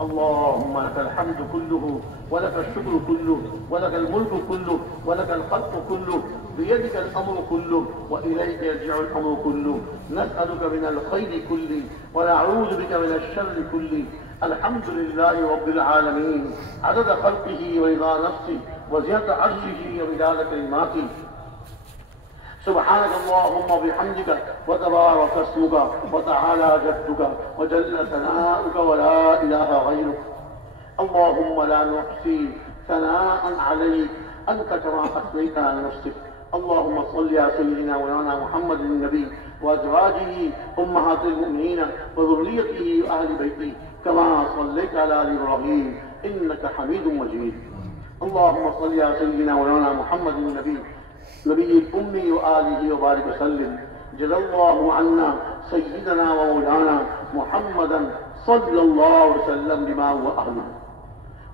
اللهم لك الحمد كله ولك الشكر كله ولك الملك كله ولك الخلق كله، بيدك الأمر كله وإليك يرجع الأمر كله. نسألك من الخير كله ونعوذ بك من الشر كله. الحمد لله رب العالمين عدد خلقه ورضا نفسه وزيادة عرشه ومداد كلماته. سبحانك اللهم وبحمدك وتبارك اسمك وتعالى جدك وجل ثناؤك ولا إله غيرك. اللهم لا نحصي ثناء عليك أنت كما أثنيت على نفسك. اللهم صل على سيدنا مولانا محمد النبي وأزواجه أمهات المؤمنين وذريته وأهل بيته كما صليت على آل إبراهيم إنك حميد مجيد. اللهم صل على سيدنا مولانا محمد النبي الأمي وآله وبارك وسلم. جزا الله عنا سيدنا ومولانا محمدا صلى الله وسلم بما هو أهله.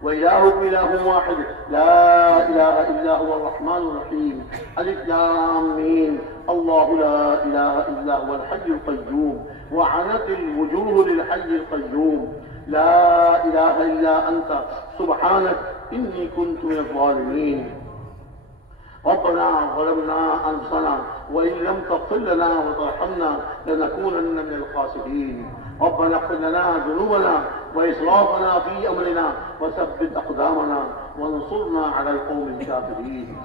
وإلهكم إله واحد لا إله إلا هو الرحمن الرحيم. ألف لام ميم. الله لا إله إلا هو الحي القيوم وعنت الوجوه للحي القيوم. لا إله إلا أنت سبحانك إني كنت من الظالمين. ربنا ظلمنا أنفسنا وإن لم تغفر لنا وترحمنا لنكونن من الخاسرين. ربنا اغفر لنا ذنوبنا وإسرافنا في أمرنا وثبت أقدامنا وانصرنا على القوم الكافرين.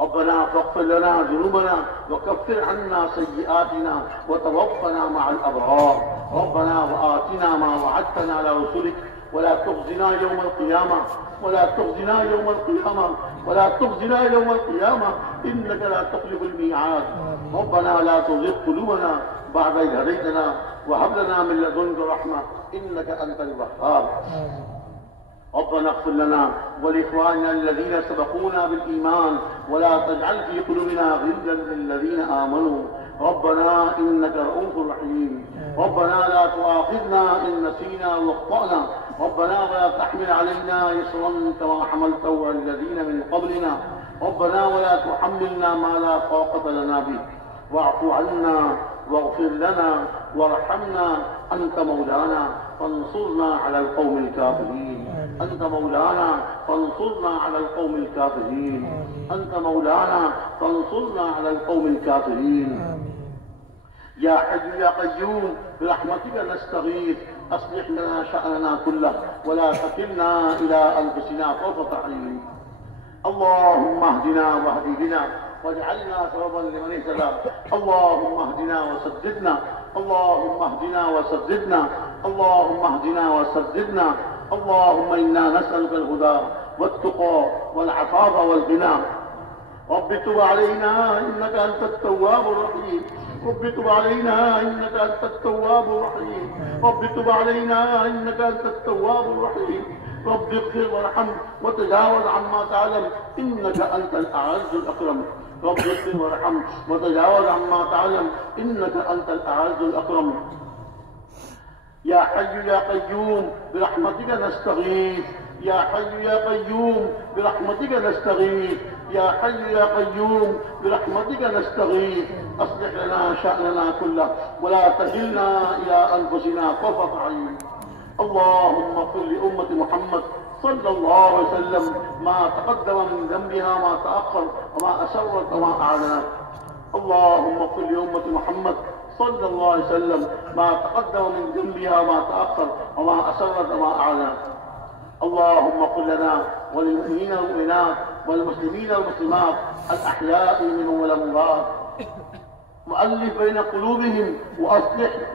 ربنا فاغفر لنا ذنوبنا وكفر عنا سيئاتنا وتوفنا مع الأبرار. ربنا وآتنا ما وعدتنا على رسلك ولا تخزنا يوم القيامة ولا تخزنا يوم القيامة ولا تخزنا يوم القيامة إنك لا تخلف الميعاد. ربنا لا تزغ قلوبنا بعد إذ هديتنا وهب لنا من لدنك رحمة إنك أنت الوهاب. ربنا اغفر لنا ولإخواننا الذين سبقونا بالإيمان ولا تجعل في قلوبنا غلا للذين آمنوا ربنا إنك رؤوف رحيم. ربنا لا تؤاخذنا إن نسينا واخطأنا. ربنا ولا تحمل علينا إصرا كما حملته على الذين من قبلنا. ربنا ولا تحملنا ما لا طاقة لنا به. واعف عنا واغفر لنا وارحمنا أنت مولانا فانصرنا على القوم الكافرين. أنت مولانا فانصرنا على القوم الكافرين. أنت مولانا فانصرنا على القوم الكافرين. يا حي يا قيوم برحمتك نستغيث أصلح لنا شأننا كله ولا تكلنا إلى أنفسنا طرفة عين. اللهم اهدنا واهد بنا واجعلنا سببا لمن اهتدى. اللهم اهدنا وسددنا. اللهم اهدنا وسددنا. اللهم اهدنا وسددنا. اللهم إنا نسألك الهدى والتقى والعفاف والغنى. رب تب علينا إنك أنت التواب الرحيم. رب تب علينا إنك أنت التواب الرحيم. رب تب علينا إنك أنت التواب الرحيم. رب اغفر وارحم وتجاوز عما تعلم إنك أنت الأعز الأكرم. رب اغفر وارحم وتجاوز عما تعلم إنك أنت الأعز الأكرم. يا حي يا قيوم برحمتك نستغيث. يا حي يا قيوم برحمتك نستغيث. يا حي يا قيوم برحمتك نستغيث. أصلح لنا شأننا كله ولا تكلنا إلى أنفسنا طرفة عين. اللهم اغفر لأمة محمد صلى الله عليه وسلم ما تقدم من ذنبها ما تأخر وما أسرت وما أعلنت. اللهم اغفر لأمة محمد صلى الله عليه وسلم ما تقدم من ذنبها ما تأخر وما أسرت وما أعلنت. اللهم اغفر لنا وللمؤمنين والمؤمنات والمسلمين والمسلمات الأحياء منهم والأموات. وألف بين قلوبهم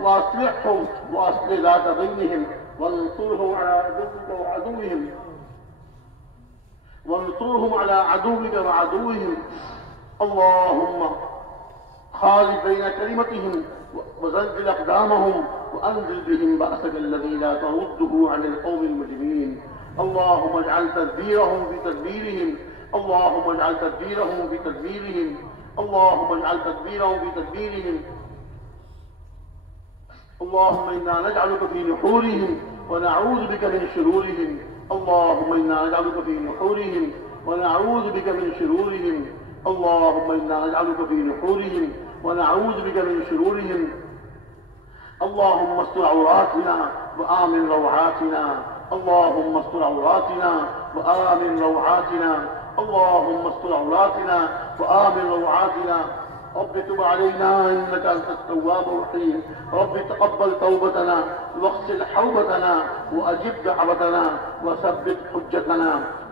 وأصلحهم وأصلح ذات بينهم وانصرهم على عدوك وعدوهم وانصرهم على عدوك وعدوهم. اللهم خالف بين كلمتهم وزلزل أقدامهم وأنزل بهم بأسك الذي لا ترده عن القوم المجرمين. اللهم اجعل تدبيرهم في تدبيرهم. اللهم اجعل تدبيرهم في تدبيرهم. اللهم اجعل تدبيرهم في تدبيرهم. اللهم إنا نجعلك في نحورهم ونعوذ بك من شرورهم. اللهم إنا نجعلك في نحورهم ونعوذ بك من شرورهم. اللهم إنا نجعلك في نحورهم ونعوذ بك من شرورهم. اللهم استر عوراتنا وآمن روعاتنا، اللهم استر عوراتنا وآمن روعاتنا، اللهم استر عوراتنا وآمن روعاتنا. رب تب علينا إنك أنت التواب الرحيم. رب تقبل توبتنا واغسل حوبتنا وأجب دعوتنا وثبت حجتنا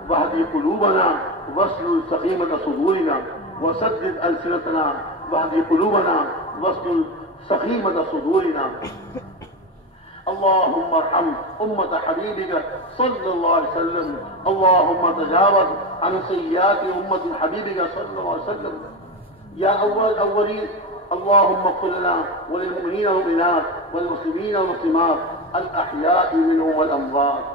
واهد قلوبنا واسلل سقيمة صدورنا وسدد ألسنتنا واهد قلوبنا واسلل سقيمة صدورنا. اللهم ارحم أمة حبيبك صلى الله عليه وسلم. اللهم تجاوز عن سيئات أمة حبيبك صلى الله عليه وسلم. يا أول الأولين اللهم اغفر لنا وللمؤمنين والمؤمنات والمسلمين والمسلمات الأحياء منهم والأموات.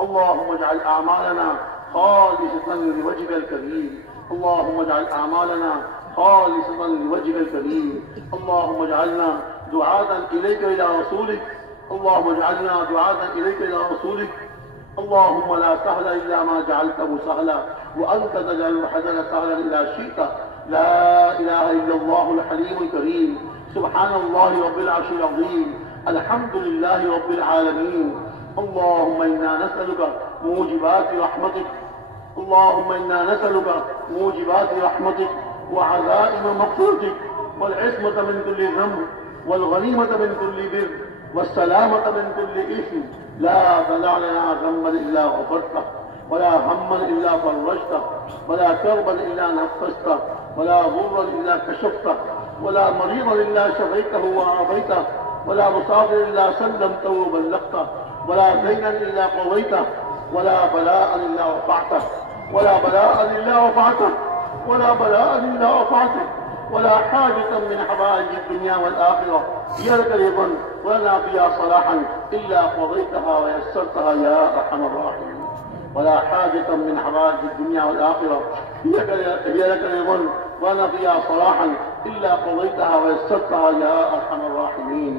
اللهم اجعل أعمالنا خالصة لوجهك الكريم. اللهم اجعل أعمالنا خالصة لوجهك الكريم. اللهم اجعلنا دعاة إليك إلى رسولك. اللهم اجعلنا دعاة إليك إلى رسولك. اللهم لا سهل إلا ما جعلته سهلا وأنت تجعل الحزن سهلا إذا شئت. لا إله إلا الله الحليم الكريم. سبحان الله رب العرش العظيم. الحمد لله رب العالمين. اللهم إنا نسألك موجبات رحمتك. اللهم إنا نسألك موجبات رحمتك وعزائم مغفرتك والعصمة من كل ذنب والغنيمة من كل بر والسلامة من كل إثم. لا تدع لنا ذنبا إلا غفرته ولا هما إلا فرجته ولا كربا إلا نفسته ولا ضرا إلا كشفته ولا مريضا إلا شفيته وعافيته ولا مسافر إلا سلمته وبلغته ولا دينا إلا قضيته ولا بلاء إلا رفعته ولا بلاء إلا رفعته ولا بلاء إلا رفعته ولا حاجة من حوائج الدنيا والآخرة هي لك رضا ولنا فيها صلاحا إلا قضيتها ويسرتها يا أرحم الراحمين. ولا حاجة من حوائج الدنيا والآخرة هي لك رضا ولنا فيها صلاحا إلا قضيتها ويسرتها يا أرحم الراحمين.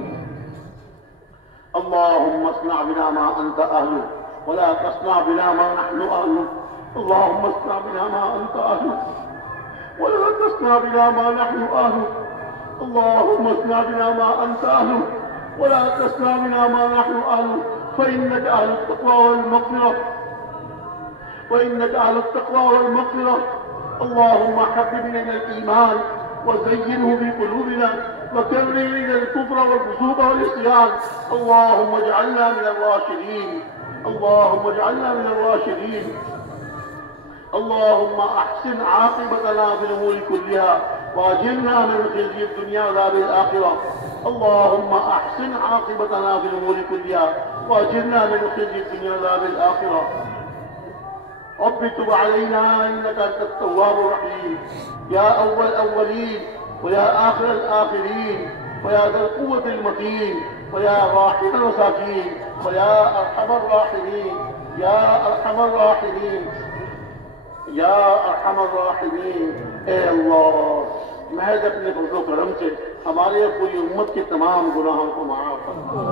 اللهم اصنع بنا ما أنت أهله ولا تصنع بنا ما نحن أهله. اللهم اصنع بنا ما أنت أهله ولا تصنع بنا ما نحن أهله. اللهم اصنع بنا ما أنت أهله ولا تصنع بنا ما نحن أهله. فإنك أهل التقوى والمغفرة وإنك أهل التقوى والمغفرة. اللهم حبب إلينا الإيمان وزينه في قلوبنا وكرر إلينا الكفر والفسوق والعصيان. اللهم اجعلنا من الراشدين. اللهم اجعلنا من الراشدين. اللهم أحسن عاقبتنا في الأمور كلها وأجرنا من خزي الدنيا وعذاب الآخرة. اللهم أحسن عاقبتنا في الأمور كلها وأجرنا من خزي الدنيا وعذاب الآخرة. رب تب علينا إنك أنت التواب الرحيم. يا أول الأولين ويا آخر الآخرين ويا ذا القوة المتين ويا راحم المساكين ويا أرحم الراحمين يا أرحم الراحمين یا ارحم الراحمین. اے اللہ محض اپنے فضل و کرم سے ہمارے پوری امت کے تمام گناہوں کو معاف فرما.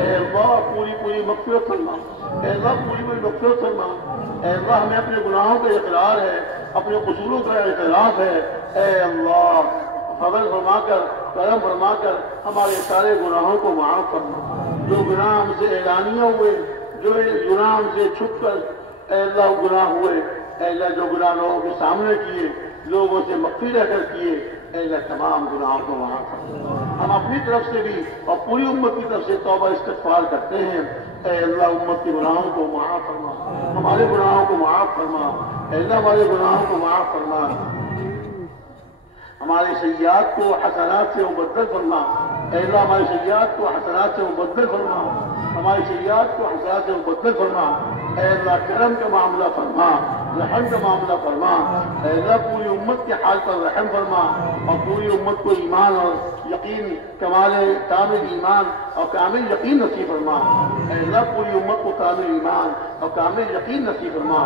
اے اللہ پوری مغفرت فرما. اے اللہ پوری مغفرت فرما. اے اللہ ہمیں اپنے گناہوں کا اقرار ہے, اپنے قصوروں کا اعتراف ہے. اے اللہ فضل فرما کر کرم فرما کر ہمارے سارے گناہوں کو معاف فرما. جو گناہ ہم سے اعلانیہ ہوئے, جو گناہ ہم سے چھپ کر اے اللہ گناہ ہوئے, اے اللہ جو گناہ لوگوں کے سامنے کیے, لوگوں سے مخفی رہ کر کیے, اے اللہ تمام گناہوں کو معاف فرما. ہم اپنی طرف سے بھی اور پوری امت کی طرف سے توبہ استغفار کرتے ہیں. اے اللہ امت کے گناہوں کو معاف فرما, ہمارے گناہوں کو معاف فرما. اے اللہ ہمارے گناہوں کو معاف فرما. ہمارے سیئات کو حسنات سے مبدل فرما. اے اللہ ہمارے سیئات کو حسنات سے مبدل فرما. ہماری سیئات کو حسنات سے مبدل فرما. اے اللہ کرم کا معاملہ فرما, رحم کا معاملہ فرما. اے اللہ پوری امت کے حال پر رحم فرما اور پوری امت کو ایمان اور یقین, کمال کامل ایمان اور کامل یقین نصیب فرما. اے اللہ پوری امت کو کامل ایمان اور کامل یقین نصیب فرما.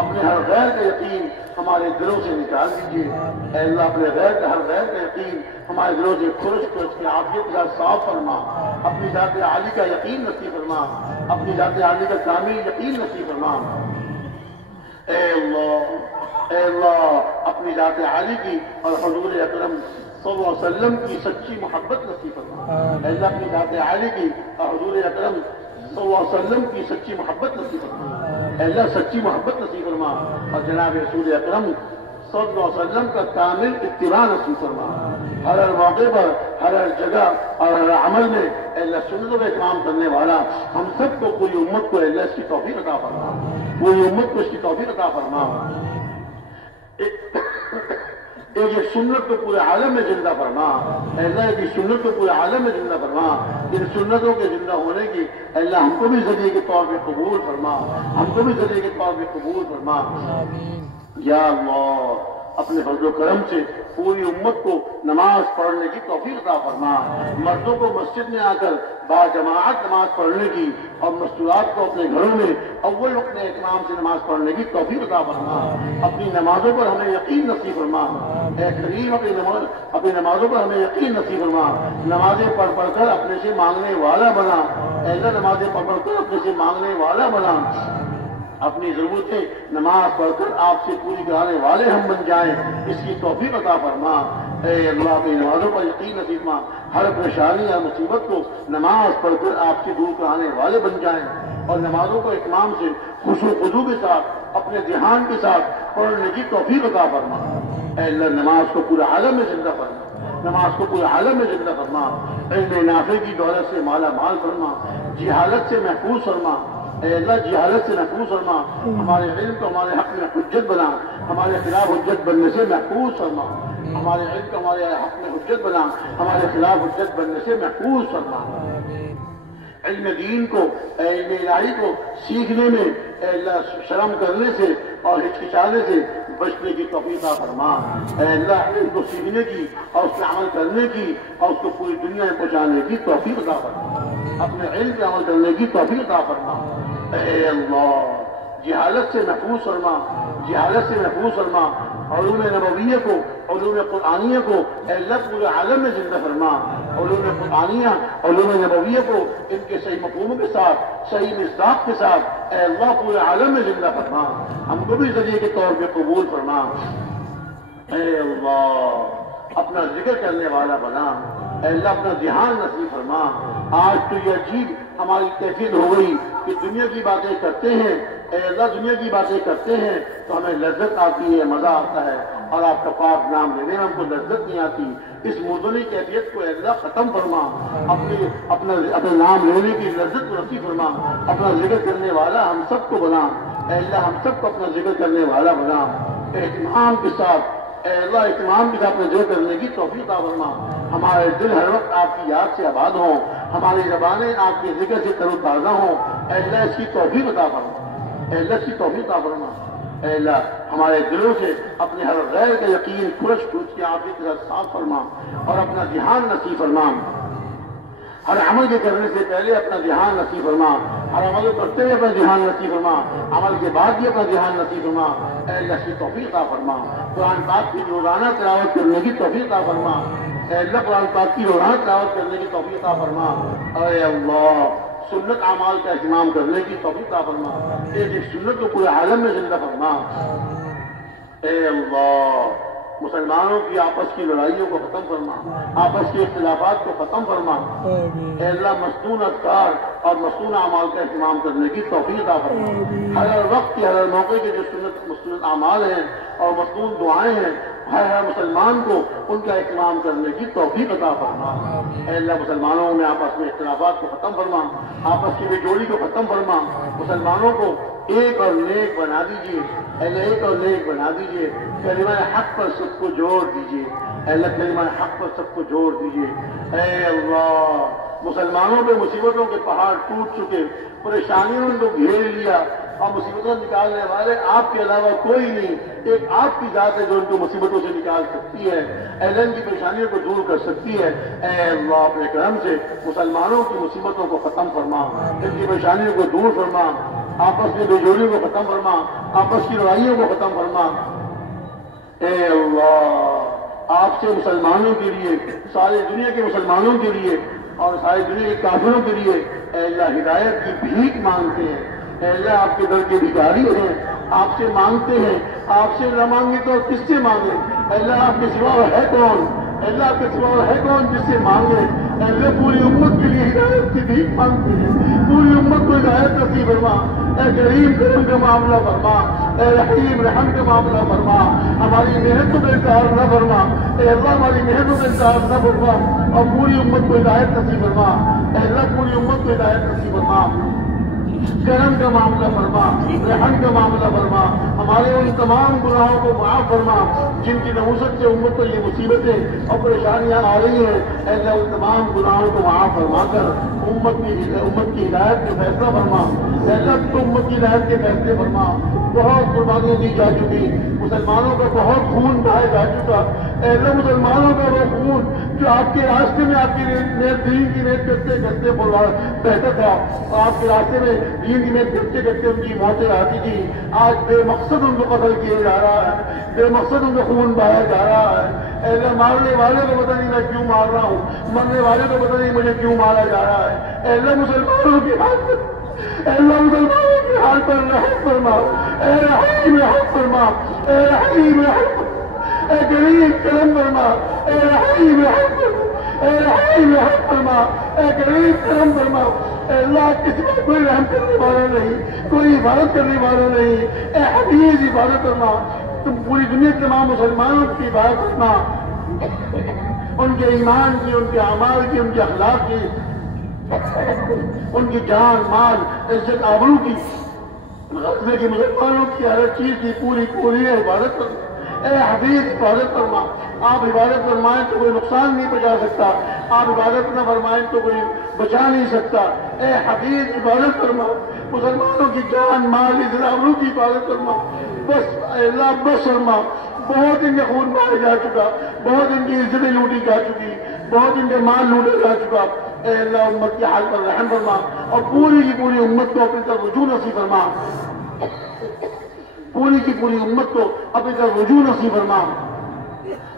اپنے ہر غیر کا یقین ہمارے دلوں سے نکال دیجیے. اے اللہ اپنے ہر غیر کا یقین ہمارے دلوں سے خرش کی عافیت کے ساتھ صاف فرما. اپنی ذات عالی کا یقین نصیب فرما. اپنی ذات عالی کا کامل یقین نصیب فرما. اے اللہ اے اللہ اپنی ذات عالی کی اور حضور اکرم صلی اللہ علیہ وسلم کی سچی محبت نصیب فرما. اے اللہ اپنی ذات عالی کی اور حضور اکرم صلی اللہ علیہ وسلم کی سچی محبت نصیب فرما. اے اللہ سچی محبت نصیب فرما اور جناب رسول اکرم صلی اللہ علیہ وسلم کا کامل اتباع نصیب فرما. ہر موقع پر ہر جگہ اور ہر عمل میں اے اللہ سنتوں کا اہتمام کرنے والا ہم سب کو پوری امت کو اے اللہ اس کی توفیق عطا فرما. پوری امت کو اس کی توفیق عطا فرما. ایک سنت کو پورے عالم میں زندہ فرما. اے اللہ کی سنت کو پورے عالم میں زندہ فرما. ان سنتوں کے زندہ ہونے کی اے اللہ ہم کو بھی ذریعے کے طور پہ قبول فرما. ہم کو بھی ذریعے کے طور پہ قبول فرما. یا اللہ اپنے فضل و کرم سے پوری امت کو نماز پڑھنے کی توفیق عطا فرما. مردوں کو مسجد میں آ کر باجماعت نماز پڑھنے کی اور مستورات کو اپنے گھروں میں اول وقت اہتمام سے نماز پڑھنے کی توفیق عطا فرما. اپنی نمازوں پر ہمیں یقین نصیب فرما. اے کریم اپنی نمازوں پر ہمیں یقین نصیب فرما. نمازیں پڑھ پڑھ کر اپنے سے مانگنے والا بنا. اے اللہ نمازیں پڑھ پڑھ کر اپنے سے مانگنے والا بنا. اپنی ضرورتیں نماز پڑھ کر آپ سے پوری کرانے والے ہم بن جائیں اس کی توفیق عطا فرما. اے اللہ اپنی نمازوں پر یقین نصیب فرما. ہر پریشانی یا مصیبت کو نماز پڑھ کر آپ سے دور کرانے والے بن جائیں اور نمازوں کو اہتمام سے خشوع و خضوع کے ساتھ اپنے ذہان کے ساتھ پڑھنے کی توفیق عطا فرما. اے اللہ نماز کو پورے عالم میں زندہ فرما. نماز کو پورے عالم میں زندہ فرما. علم نافع کی دولت سے مالا مال فرما. جہالت سے محفوظ فرما. اے اللہ جہالت سے محفوظ فرما. ہمارے علم کو ہمارے حق میں حجت بنا. ہمارے خلاف حجت بننے سے محفوظ فرما. ہمارے علم کو ہمارے حق میں حجت بنا. ہمارے خلاف حجت بننے سے محفوظ فرما. علم دین کو علم الہی کو سیکھنے میں اے اللہ شرم کرنے سے اور ہچکچانے سے بچنے کی توفیق عطا فرما. اے اللہ علم کو سیکھنے کی اور اس پہ عمل کرنے کی اور اس کو پوری دنیا میں پہنچانے کی توفیق عطا فرما. اپنے علم پہ عمل کرنے کی توفیق عطا فرما. اے اللہ جہالت سے محفوظ فرما. جہالت سے محفوظ فرما. علوم نبویہ کو علوم قرآنیہ کو اے اللہ پورے عالم میں زندہ فرما. علوم قرآنیہ علوم نبویہ کو ان کے صحیح مفہوموں کے ساتھ صحیح مصداق کے ساتھ اے اللہ پورے عالم میں زندہ فرما. ہم کو بھی ذریعے کے طور پہ قبول فرما. اے اللہ اپنا ذکر کرنے والا بنا. اے اللہ اپنا ذہان نصیب فرما. آج تو یہ عجیب ہماری کیفیت ہو گئی کہ دنیا کی باتیں کرتے ہیں. اے اللہ دنیا کی باتیں کرتے ہیں تو ہمیں لذت آتی ہے, مزہ آتا ہے, اور آپ کا پاک نام لینے میں ہم کو لذت نہیں آتی. اس مردنی کیفیت کو اے اللہ ختم فرما. اپنے نام لینے کی لذت کو نصیب فرما. اپنا ذکر کرنے والا ہم سب کو بنا. اے اللہ ہم سب کو اپنا ذکر کرنے والا بنا. اہتمام کے ساتھ اے اللہ اہتمام کے ساتھ اپنا ذکر کرنے کی توفیق عطا فرما. ہمارے دل ہر وقت آپ کی یاد سے آباد ہوں. ہماری زبانیں آپ کے ذکر سے تر و تازہ ہوں. اے اللہ اس کی توفیق عطا فرما. اے اللہ اس کی توفیق عطا فرما. اے اللہ ہمارے دلوں سے اپنے ہر غیر کا یقین کھرچ کے آپ کے ساتھ صاف فرما اور اپنا ذہان نصیب فرما. ہر عمل کے کرنے سے پہلے اپنا ذہان نصیب فرما. ہر عمل کو کرتے ہوئے اپنا ذہان نصیب فرما. عمل کے بعد بھی اپنا ذہان نصیب فرما. اے اللہ اس کی توفیق عطا فرما. قرآن پاک کی روزانہ تلاوت کرنے کی توفیق عطا فرما. اے اللہ قرآن پاک کی روزانہ تلاوت کرنے کی توفیق عطا فرما. اے اللہ سنت اعمال کا اہتمام کرنے کی توفیق عطا فرما. ایک سنت کو پورے عالم میں زندہ فرما. اے اللہ مسلمانوں کی آپس کی لڑائیوں کو ختم فرما. آپس کے اختلافات کو ختم فرما. اے اللہ مصنون اذکار اور مصنون اعمال کا اہتمام کرنے کی توفیق عطا فرما. ہر وقت کے ہر موقع کے جو مصنون اعمال ہیں اور مصنون دعائیں ہیں ہر مسلمان کو ان کا اہتمام کرنے کی توفیق عطا فرما. اے اللہ مسلمانوں میں آپس میں اختلافات کو ختم فرما. آپس کی بے جوڑی کو ختم فرما. مسلمانوں کو ایک اور نیک بنا دیجیے. اے اللہ ایک اور نیک بنا دیجیے. کلمہ حق پر سب کو جوڑ دیجیے. اے اللہ کلمہ حق پر سب کو جوڑ دیجیے. اے اللہ مسلمانوں پہ مصیبتوں کے پہاڑ ٹوٹ چکے, پریشانیوں نے تو گھیر لیا اور مصیبتوں نکالنے والے آپ کے علاوہ کوئی نہیں. ایک آپ کی ذات ہے جو ان کو مصیبتوں سے نکال سکتی ہے. اے اللہ ان کی پریشانیوں کو دور کر سکتی ہے. اے اللہ اپنے کرم سے مسلمانوں کی مصیبتوں کو ختم فرما. ان کی پریشانیوں کو دور فرما. آپس میں بے جوڑیوں کو ختم فرما. آپس کی لڑائیوں کو ختم فرما. اے اللہ آپ سے مسلمانوں کے لیے, ساری دنیا کے مسلمانوں کے لیے اور ساری دنیا کے کافروں کے لیے اے اللہ ہدایت کی بھیک مانگتے ہیں. اے اللہ آپ کے در کے بھکاری ہیں. آپ سے مانگتے ہیں، آپ سے نہ مانگے تو کس سے مانگے؟ اللہ آپ کے سوا ہے کون؟ اللہ کے سوا ہے کون جس سے مانگے؟ اللہ پوری امت کے لیے ہدایت کی بھیک مانگتے ہیں، پوری امت کو ہدایت نصیب فرما، اے کریم کرم کا معاملہ فرما، اے رحیم رحم کا معاملہ فرما، ہماری محنتوں کا انتظار نہ فرما، اے اللہ ہماری محنتوں کا انتظار نہ فرما اور پوری امت کو ہدایت نصیب فرما، اے اللہ پوری امت کو ہدایت نصیب فرما، کرم کا معاملہ فرما، رحم کا معاملہ فرما، ہمارے ان تمام گناہوں کو معاف فرما جن کی نحوست سے امت کو یہ مصیبتیں اور پریشانیاں آ رہی ہیں، اے اللہ ان تمام گناہوں کو معاف فرما کر امت کی ہدایت کے فیصلہ فرما، اے اللہ تو امت کی ہدایت کے فیصلے فرما۔ بہت قربانیاں دی جا چکی، مسلمانوں کا بہت خون بہایا جا چکا، اے اللہ مسلمانوں کا وہ خون جو آپ کے راستے میں آپ کی دین کی نیت کرتے کرتے بہتا تھا، آپ کے راستے میں دین کی نیت کرتے کرتے ان کی موتیں آتی تھی، آج بے مقصد ان کو قتل کیا جا رہا ہے، بے مقصد ان کا خون بہایا جا رہا ہے۔ اے اللہ مارنے والے کو پتہ نہیں میں کیوں مار رہا ہوں، مرنے والے کو پتہ نہیں مجھے کیوں مارا جا رہا ہے۔ اے اللہ مسلمانوں کی حال پر، اے اللہ مسلمانوں کی حال پر رحم فرما، اے رحیم رحم فرما، اے رحیم رحم فرما، اے کریم کرم فرما، اے رحیم رحم فرما، اے رحیم رحم فرما، اے کریم کرم فرما۔ اے اللہ کسی پر کوئی رحم کرنے والا نہیں، کوئی حفاظت کرنے والا نہیں، اے حفیظ حفاظت فرما، تم پوری دنیا کے تمام مسلمانوں کی حفاظت فرما، ان کے ایمان کی، ان کے اعمال کی، ان کے اخلاق کی، ان کی جان مال عزت آبرو کی، غزے کی مسلمانوں کی ہر چیز کی پوری حفاظت فرما۔ اے حفیظ حفاظت فرما، آپ حفاظت فرمائیں تو کوئی نقصان نہیں پہنچا سکتا، آپ حفاظت نہ فرمائیں تو کوئی بچا نہیں سکتا۔ اے حفیظ حفاظت فرما، مسلمانوں کی جان مال عزت آبرو کی حفاظت فرما، بس اے اللہ بس فرما۔ بہت ان کے خون مارا جا چکا، بہت ان کی عزتیں لوٹی جا چکی، بہت ان کے مال لوٹا جا چکا۔ اے اللہ امت کی حال پر رحم فرما اور پوری کی پوری امت کو اپنی طرف رجوع نصیب فرما، پوری کی پوری امت کو اپنی طرف رجوع نصیب فرما۔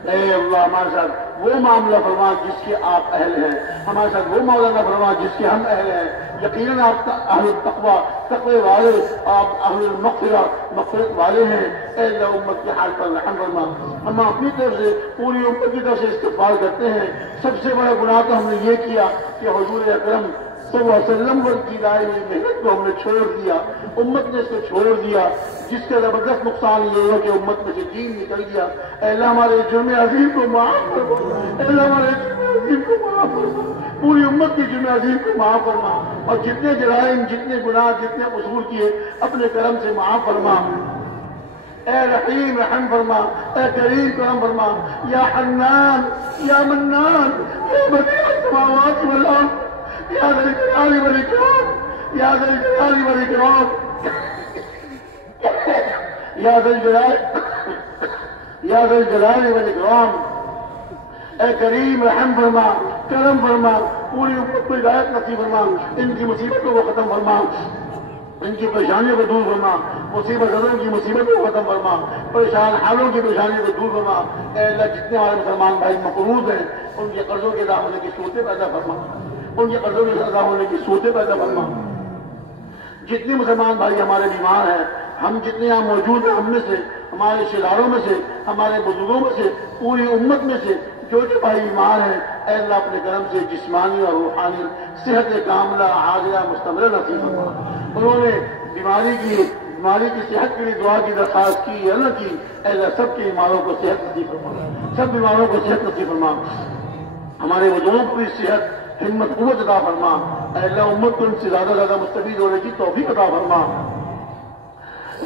اے اللہ ہمارے ساتھ وہ معاملہ فرما جس کے آپ اہل ہیں، ہمارے ساتھ وہ مولانا فرما جس کے ہم اہل ہیں۔ یقیناً آپ اہل التقوی تقوی والے، آپ اہل المغفرہ مغفرت والے ہیں۔ اے اللہ امت کے حال پر رحم فرما۔ ہم اپنی طرف سے پوری امت کی طرف سے استغفار کرتے ہیں۔ سب سے بڑا گناہ تو ہم نے یہ کیا کہ حضور اکرم صلی اللہ علیہ وسلم پر کی لائی ہوئی محنت کو ہم نے چھوڑ دیا، امت نے اس کو چھوڑ دیا، جس کا زبردست نقصان یہ ہوا کہ امت میں سے دین نکل گیا۔ اے اللہ ہمارے جرم عظیم کو معاف فرما، اے اللہ ہمارے جرم عظیم کو معاف فرما، پوری امت کی جرم عظیم کو معاف فرما، اور جتنے جرائم جتنے گناہ جتنے قصور کیے اپنے کرم سے معاف فرما۔ اے رحیم رحم فرما، اے کریم کرم فرما، یا حنان یا منان یا بدیع السماوات والارض یا ذا الجلال والاکرام، یا ذا الجلال والاکرام، یا ذا الجلال یا ذا الجلال والاکرام۔ اے کریم رحم فرما، کرم فرما، پوری امت کو ہدایت نصیب فرما، ان کی مصیبتوں کو ختم فرما، ان کی پریشانیوں کو دور فرما، مصیبت زدوں کی مصیبتوں کو ختم فرما، پریشان حالوں کی پریشانیوں کو دور فرما۔ اے اللہ جتنے ہمارے مسلمان بھائی مقروض ہیں ان کے قرضوں کے ادا ہونے کی صورتیں پیدا فرما، ان کے قرضوں کے ادا ہونے کی صورتیں پیدا فرما۔ جتنے مسلمان بھائی ہمارے بیمار ہیں، ہم جتنے یہاں موجود ہیں، ہم میں سے، ہمارے رشتے داروں میں سے، ہمارے بزرگوں میں سے، پوری امت میں سے جو بھائی بیمار ہیں، اے اللہ اپنے کرم سے جسمانی اور روحانی صحت کاملہ عاجلہ مستمرہ نصیب فرما۔ انہوں نے بیماری کی صحت کے لیے دعا کی درخواست کی یا نہ کی، اے اللہ سب کے بیماروں کو صحت نصیب فرما، سب بیماروں کو صحت نصیب فرما، ہمارے بزرگوں کو بھی صحت ہمت قوت عطا فرما۔ اے اللہ امت کو ان سے زیادہ مستفید ہونے کی توفیق عطا فرما۔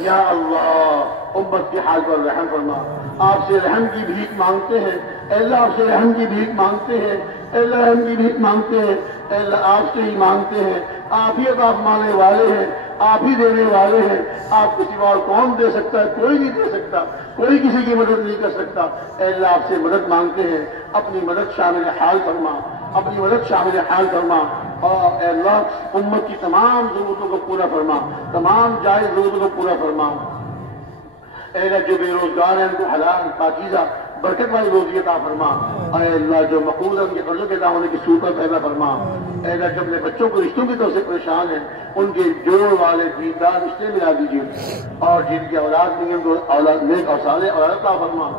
یا اللہ امت کے حال پر رحم فرما، آپ سے رحم کی بھیک مانگتے ہیں، اے اللہ آپ سے رحم کی بھیک مانگتے ہیں، اے اللہ رحم کی بھیک مانگتے ہیں، اے اللہ آپ سے ہی مانگتے ہیں، آپ ہی عطا فرمانے والے ہیں، آپ ہی دینے والے ہیں، آپ کے سوا کون دے سکتا ہے؟ کوئی نہیں دے سکتا، کوئی کسی کی مدد نہیں کر سکتا۔ اے اللہ آپ سے مدد مانگتے ہیں، اپنی مدد شامل حال فرما، اپنی مدد شامل حال فرما، اور اے اللہ امت کی تمام ضرورتوں کو پورا فرما، تمام جائز ضرورتوں کو پورا فرما۔ اے اللہ جو بے روزگار ہیں ان کو حلال پاکیزہ برکت والی روزی عطا فرما، اے اللہ جو مقروض ہیں ان کے قرضوں کے دامن کی صورت پیدا فرما، اے اللہ جو اپنے بچوں کو رشتوں کی طرف سے پریشان ہیں ان کے جوڑ والے دیندار رشتے ملا دیجیے، اور جن کی اولاد نہیں ہے ان کو اولاد نیک اور صالح اولاد عطا فرما،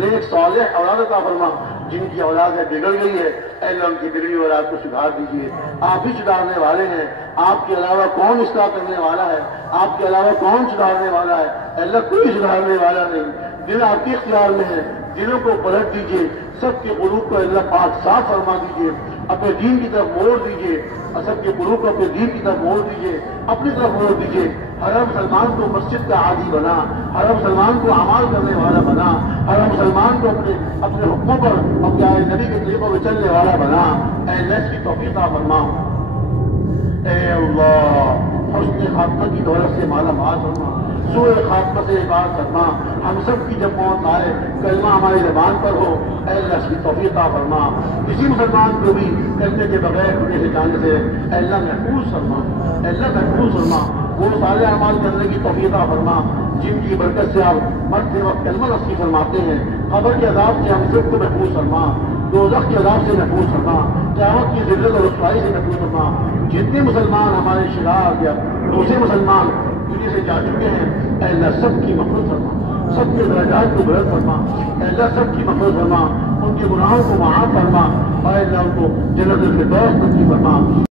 نیک صالح اولاد عطا فرما، جن کی اولاد ہے بگڑ گئی ہے اے اللہ ان کی بگڑی اولاد کو سدھار دیجیے، آپ ہی سدھارنے والے ہیں، آپ کے علاوہ کون اصلاح کرنے والا ہے، آپ کے علاوہ کون سدھارنے والا ہے، اے اللہ کوئی سدھارنے والا نہیں، دل آپ کے اختیار میں ہے، دلوں کو پلٹ دیجیے، سب کے قلوب کو اللہ پاک صاف فرما دیجیے، اپنے دین کی طرف موڑ دیجیے، سب کے قلوب کو اپنے دین کی طرف موڑ دیجیے، اپنی طرف موڑ دیجیے، ہر مسلمان کو مسجد کا عادی بنا، ہر مسلمان کو اعمال کرنے والا بنا، ہر مسلمان کو اپنے حکموں پر اپنے نبی کے طریقوں پہ چلنے والا بنا، اے اللہ اس کی توفیق عطا فرما، اے اللہ حسن خاتمہ کی دولت سے مالا مال فرما، سوء خاتمہ سے عبادت فرما، ہم سب کی جب موت آئے کلمہ ہماری زبان پر ہو، اے اللہ اس کی توفیق عطا فرما، کسی مسلمان کو بھی کلمے کے بغیر ہونے سے جانے سے اے اللہ محفوظ فرما، اے اللہ محفوظ فرما، وہ سارے اعمال کرنے کی توفیق عطا فرما جن کی برکت سے آپ مرتے وقت کلمہ نصیب فرماتے ہیں، قبر کے عذاب سے ہم سب کو محفوظ فرما، دوزخ کے عذاب سے محفوظ فرما، قیامت کی ذلت اور رسوائی سے محفوظ فرما، جتنے مسلمان ہمارے شرار یا دوسرے مسلمان دنیا سے جا چکے ہیں اے اللہ سب کی مغفرت فرما، سب کے درجات کو بلند فرما، اے اللہ سب کی مغفرت فرما، ان کے گناہوں کو معاف فرما، اے اللہ ان کو جنت الفردوس نصیب فرما۔